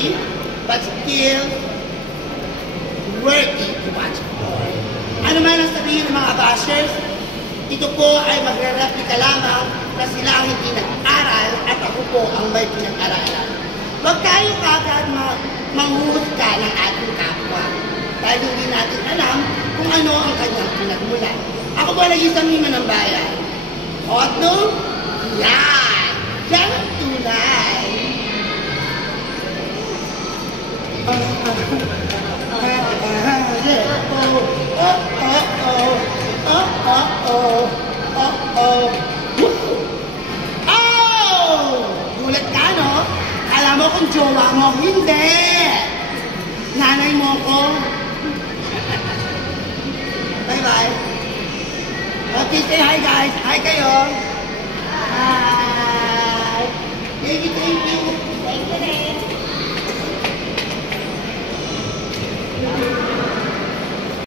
ugly, but still worthy to watch for. Ano man ang sabihin ng mga bashers, ito po ay magre-replika lamang na sila ang hindi nag-aral at ako po ang may pinag-aralan. Huwag tayo kagad manghuhusga ng ating kapwa dahil hindi natin alam kung ano ang kanyang pinagmulan. Ako po nag-isang hima ng bayan. O at no? Yan! Yan ang tunay! Gulat ka, no? Kala mo kung jowa mo, hindi! Nanay mo ko. Bye-bye. Okay, say hi guys. Hi kayo. Hi. Thank you, thank you.